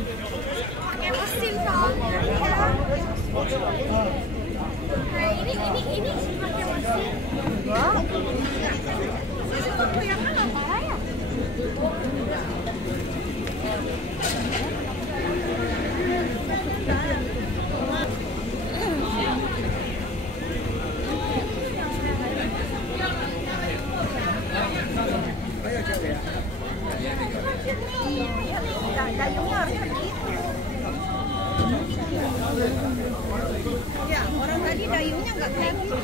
Pakai mesin dong. Nah, ini pakai mesin. Enggak. Itu yang mana parah ya? Dayungnya harusnya begitu. Ya, orang tadi dayungnya nggak kayak gitu.